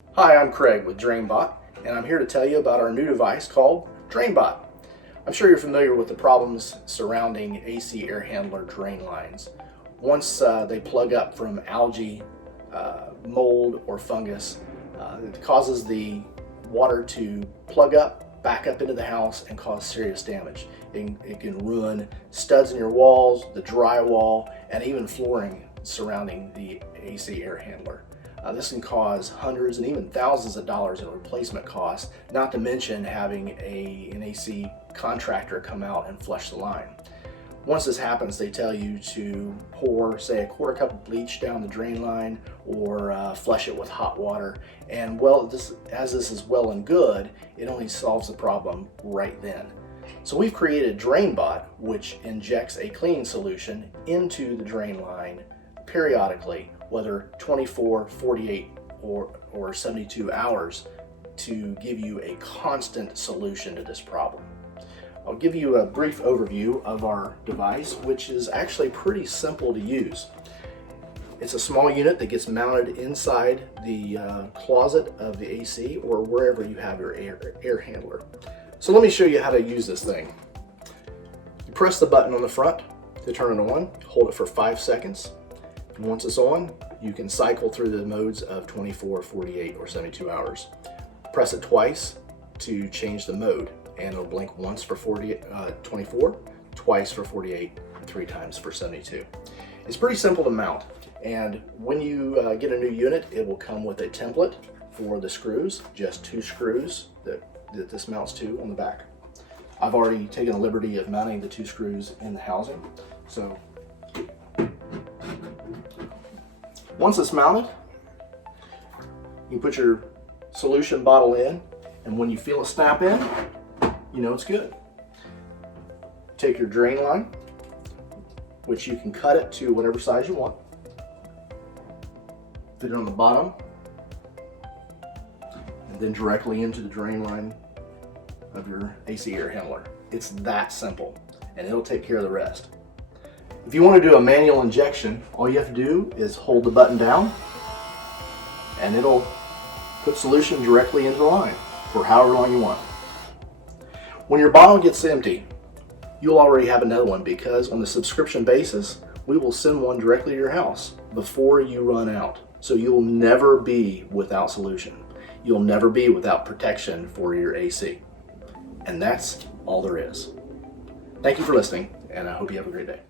Hi, I'm Craig with DrainBot, and I'm here to tell you about our new device called DrainBot. I'm sure you're familiar with the problems surrounding AC air handler drain lines. Once they plug up from algae, mold, or fungus, it causes the water to plug up, back up into the house, and cause serious damage. It can ruin studs in your walls, the drywall, and even flooring surrounding the AC air handler. This can cause hundreds and even thousands of dollars in replacement costs, not to mention having an AC contractor come out and flush the line. Once this happens, they tell you to pour, say, a quarter cup of bleach down the drain line or flush it with hot water. And as this is well and good, it only solves the problem right then. So we've created DrainBot, which injects a cleaning solution into the drain line periodically, whether 24, 48, or 72 hours, to give you a constant solution to this problem. I'll give you a brief overview of our device, which is actually pretty simple to use. It's a small unit that gets mounted inside the closet of the AC or wherever you have your air handler. So let me show you how to use this thing. You press the button on the front to turn it on, hold it for 5 seconds. And once it's on, you can cycle through the modes of 24, 48, or 72 hours. Press it twice to change the mode, and it'll blink once for 24, twice for 48, and 3 times for 72. It's pretty simple to mount, and when you get a new unit, it will come with a template for the screws, just 2 screws that this mounts to on the back. I've already taken the liberty of mounting the 2 screws in the housing, so once it's mounted, you put your solution bottle in, and when you feel it snap in, you know it's good. Take your drain line, which you can cut it to whatever size you want, fit it on the bottom, and then directly into the drain line of your AC air handler. It's that simple, and it'll take care of the rest. If you want to do a manual injection, all you have to do is hold the button down, and it'll put solution directly into the line for however long you want. When your bottle gets empty, you'll already have another one, because on the subscription basis, we will send one directly to your house before you run out. So you'll never be without solution. You'll never be without protection for your AC. And that's all there is. Thank you for listening, and I hope you have a great day.